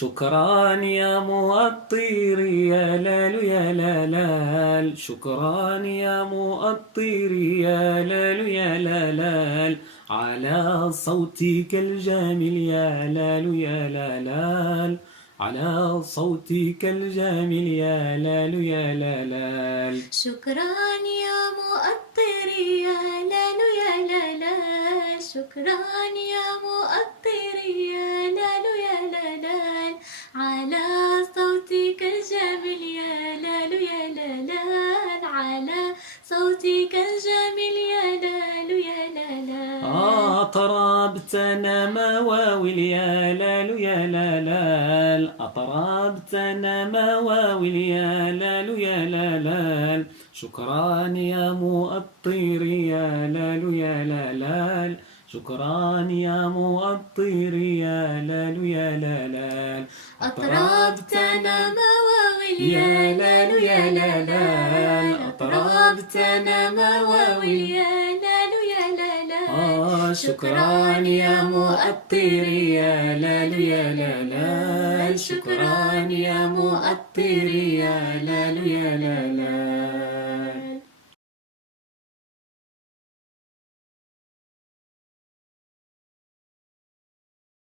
شكرا يا مؤطر يا لال يا لال، شكرا يا مؤطر يا لال يا لال، على صوتك الجميل يا لال يا لال، على صوتك الجميل يا لال يا لال. شكرا يا مؤطر يا لال يا لال، شكرا يا مؤطر يا لال يا لال، على صوتك الجميل يا لال يا لال، على صوتك الجميل يا لال يا لال. أطربتنا مواويل يا لال يا لال، أطربتنا مواويل يا لال يا لال، شكرا يا مؤطر يا لال يا لال، شكرا يا مؤطر يا لال يا لال. أطربتنا مواويل يا لال يا لال، أطربتنا مواويل يا لال يا لال. شكرا يا مؤطر يا لال يا لال، شكرا يا مؤطر يا لال يا لال.